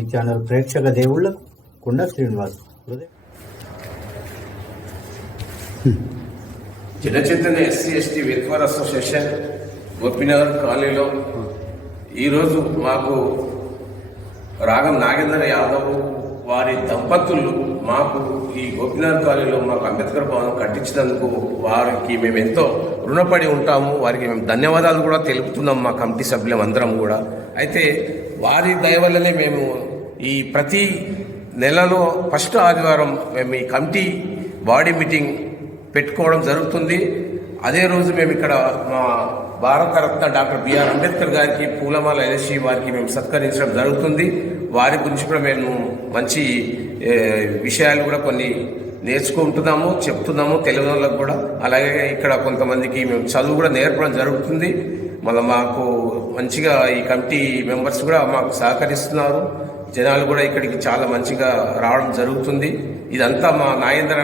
Three channel ప్రేక్షక దేవుళ్ళ కుండ శ్రీనివాస్ చిన్న జన SC ST welfare association Gopinagar కాలనీలో ఈరోజు మాకు రాగం నాగేంద్ర యాదవ్ వారి దంపతులు మాకు ఈ గోపినగర్ కాలనీలో మాకు అంబేద్కర్ భవనం కట్టించినందుకు వారికి మేము ఎంతో రుణపడి ఉంటాము. వారికి మేము ధన్యవాదాలు కూడా తెలుపుతున్నాం మా కమిటీ సభ్యులం అందరం కూడా. అయితే వారి దయ వల్లనే మేము ఈ ప్రతి నెలలో ఫస్ట్ ఆదివారం మేము ఈ కమిటీ బాడీ మీటింగ్ పెట్టుకోవడం జరుగుతుంది. అదే రోజు మేము ఇక్కడ మా భారతరత్న డాక్టర్ బిఆర్ అంబేద్కర్ గారికి పూలమాల వేసి వారికి మేము సత్కరించడం జరుగుతుంది. వారి గురించి కూడా మేము మంచి విషయాలు కూడా కొన్ని నేర్చుకుంటున్నాము చెప్తున్నాము తెలుగు వాళ్ళకు కూడా. అలాగే ఇక్కడ కొంతమందికి మేము చదువు కూడా నేర్పడం జరుగుతుంది. మళ్ళీ మాకు మంచిగా ఈ కమిటీ మెంబర్స్ కూడా మాకు సహకరిస్తున్నారు. జనాలు కూడా ఇక్కడికి చాలా మంచిగా రావడం జరుగుతుంది. ఇదంతా మా నాగేంద్ర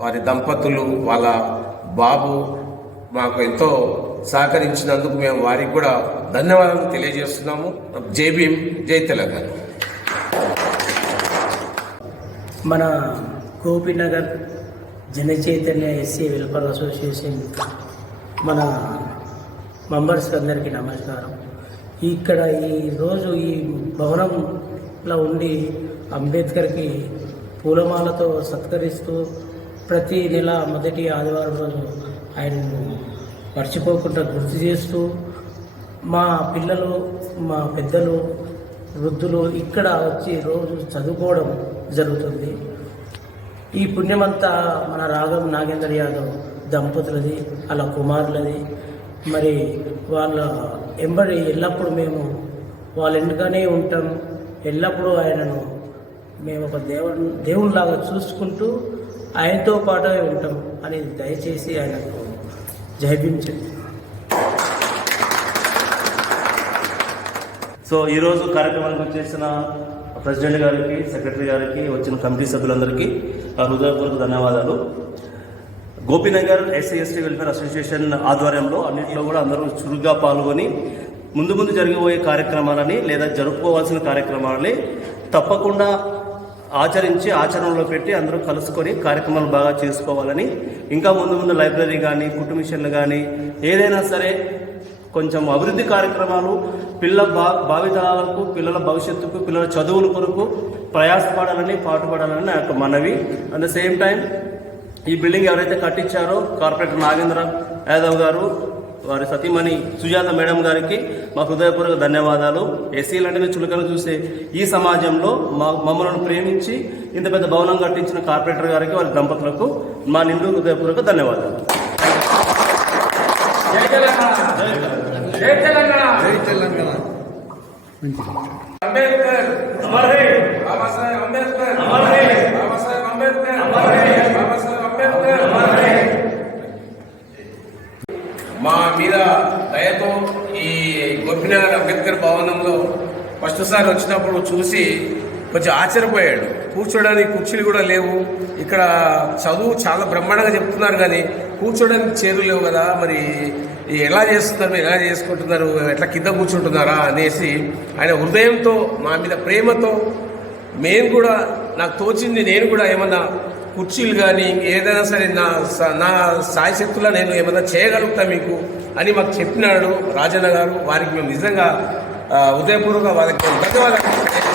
వారి దంపతులు వాళ్ళ బాబు మాకు ఎంతో సహకరించినందుకు మేము వారికి కూడా ధన్యవాదాలు తెలియజేస్తున్నాము. జై భీమ్ జై తెలంగాణ. మన Gopinagar Jana Chaitanya SC welfare association మన మెంబర్స్ అందరికీ నమస్కారం. ఇక్కడ ఈ రోజు ఇట్లా ఉండి అంబేద్కర్కి పూలమాలతో సత్కరిస్తూ ప్రతి నెల మొదటి ఆదివారం రోజు ఆయనను మర్చిపోకుండా గుర్తు చేస్తూ మా పిల్లలు మా పెద్దలు వృద్ధులు ఇక్కడ వచ్చి రోజు చదువుకోవడం జరుగుతుంది. ఈ పుణ్యమంతా మన రాఘవ్ నాగేంద్ర యాదవ్ దంపతులది అలా కుమారులది. మరి వాళ్ళ ఎంబడి ఎల్లప్పుడూ మేము వాళ్ళ ఇంటిగానే ఉంటాం. ఎల్లప్పుడూ ఆయనను మేము ఒక దేవుడు దేవుడిలాగా చూసుకుంటూ ఆయనతో పాటే ఉంటాం అని దయచేసి ఆయనకు జైభించండి సో ఈరోజు కార్యక్రమానికి వచ్చేసిన ప్రెసిడెంట్ గారికి సెక్రటరీ గారికి వచ్చిన కమిటీ సభ్యులందరికీ ఆ హృదయపూర్వక ధన్యవాదాలు. Gopinagar SC ST welfare association ఆధ్వర్యంలో అన్నింటిలో కూడా అందరూ చురుగ్గా పాల్గొని ముందు ముందు జరిగిపోయే కార్యక్రమాలని లేదా జరుపుకోవాల్సిన కార్యక్రమాలని తప్పకుండా ఆచరించి ఆచరణలో పెట్టి అందరూ కలుసుకొని కార్యక్రమాలు బాగా చేసుకోవాలని ఇంకా ముందు ముందు లైబ్రరీ కానీ కుటుంబిషన్లు కానీ ఏదైనా సరే కొంచెం అభివృద్ధి కార్యక్రమాలు పిల్లల భా భావితరాలకు పిల్లల భవిష్యత్తుకు పిల్లల చదువుల కొరకు ప్రయాసపడాలని పాటుపడాలని నా యొక్క మనవి. అట్ ద సేమ్ టైం ఈ బిల్డింగ్ ఎవరైతే కట్టించారో కార్పొరేటర్ నాగేంద్ర యాదవ్ గారు వారి సతీమణి సుజాత మేడం గారికి మా హృదయపూర్వక ధన్యవాదాలు. ఎస్సీలు అంటే చులకలు చూసే ఈ సమాజంలో మా మమ్మల్ని ప్రేమించి ఇంత పెద్ద భవనం కట్టించిన కార్పొరేటర్ గారికి వారి దంపతులకు మా నిండు హృదయపూర్వక ధన్యవాదాలు. అంబేద్కర్ బాబాసాహెబ్ అంబేద్కర్ బాబాసాహెబ్ అంబేద్కర్ బాబాసాహెబ్ అంబేద్కర్ మా మీద దయతో ఈ గోపినాథ్ అంబేద్కర్ ఫస్ట్ సార్ వచ్చినప్పుడు చూసి కొంచెం ఆశ్చర్యపోయాడు. కూర్చోడానికి కుర్చీలు కూడా లేవు. ఇక్కడ చదువు చాలా బ్రహ్మాండంగా చెప్తున్నారు కానీ కూర్చోడానికి చైర్లు లేవు కదా. మరి ఎలా చేస్తున్నారు? ఎలా చేసుకుంటున్నారు? ఎట్లా కింద కూర్చుంటున్నారా? అనేసి ఆయన హృదయంతో మా మీద ప్రేమతో మేము కూడా నాకు తోచింది నేను కూడా ఏమన్నా కుర్చీలు కానీ ఏదైనా సరే నా స- నా సాయశక్తుల నేను ఏమైనా చేయగలుగుతా మీకు అని మాకు చెప్పినాడు రాజన్న గారు. వారికి మేము నిజంగా ఆ, హృదయపూర్వక వారికి ధన్యవాదాలు